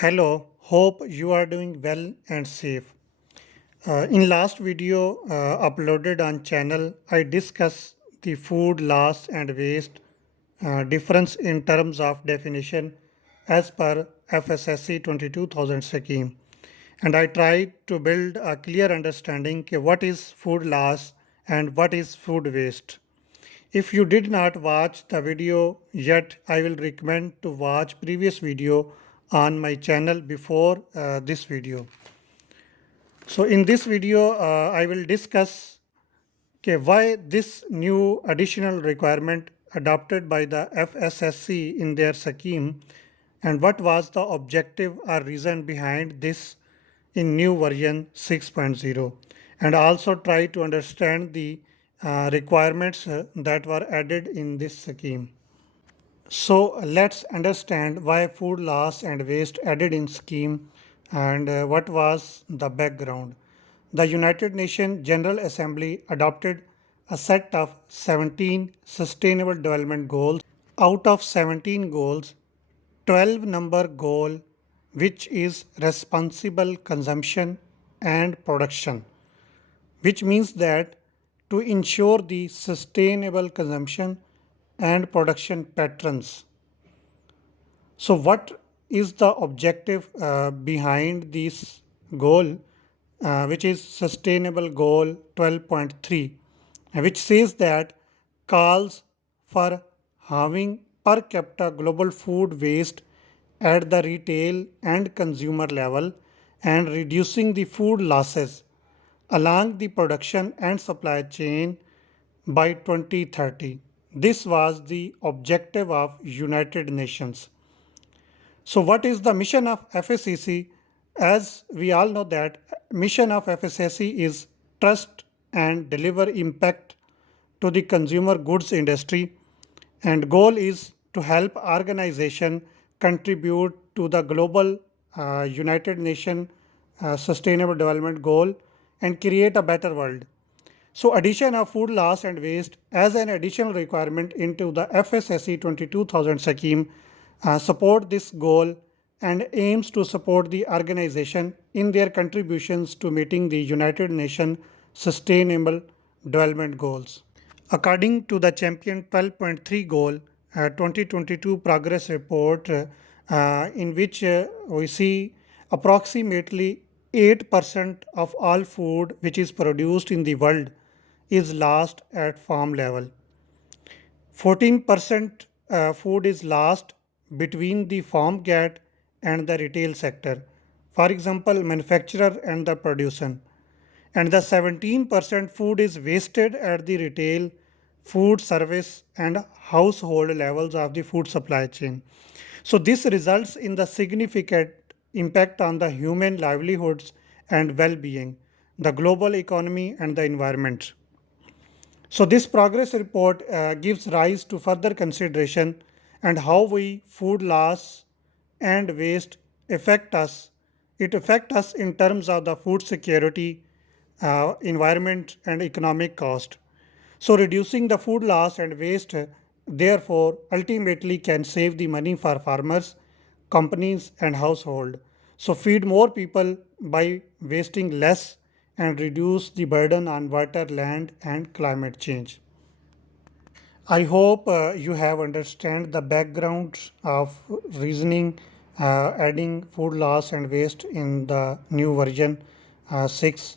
Hello, hope you are doing well and safe. In last video uploaded on channel, I discussed the food loss and waste difference in terms of definition as per FSSC 22000 scheme. And I tried to build a clear understanding of what is food loss and what is food waste. If you did not watch the video yet, I will recommend to watch previous video on my channel before this video. So in this video, I will discuss why this new additional requirement adopted by the FSSC in their scheme and what was the objective or reason behind this in new version 6.0, and also try to understand the requirements that were added in this scheme. So let's understand why food loss and waste added in scheme and what was the background. The United Nations General Assembly adopted a set of 17 Sustainable Development Goals. Out of 17 goals, 12 number goal, which is responsible consumption and production, which means that to ensure the sustainable consumption and production patterns. So, what is the objective behind this goal, which is Sustainable Goal 12.3, which says that calls for halving per capita global food waste at the retail and consumer level and reducing the food losses along the production and supply chain by 2030. This was the objective of United Nations. So what is the mission of FSCC? As we all know that mission of FSSC is trust and deliver impact to the consumer goods industry, and goal is to help organization contribute to the global United Nations Sustainable Development Goal and create a better world. So addition of food loss and waste as an additional requirement into the FSSC 22000 scheme support this goal and aims to support the organization in their contributions to meeting the United Nations Sustainable Development Goals. According to the Champion 12.3 goal, 2022 progress report, in which we see approximately 8% of all food which is produced in the world is lost at farm level. 14% food is lost between the farm gate and the retail sector. For example, manufacturer and the producer. And the 17% food is wasted at the retail, food service and household levels of the food supply chain. So this results in the significant impact on the human livelihoods and well-being, the global economy and the environment. So this progress report gives rise to further consideration and how we food loss and waste affect us. It affects us in terms of the food security, environment and economic cost. So reducing the food loss and waste therefore ultimately can save the money for farmers, companies and household. So feed more people by wasting less and reduce the burden on water, land and climate change. I hope you have understand the background of reasoning adding food loss and waste in the new version 6.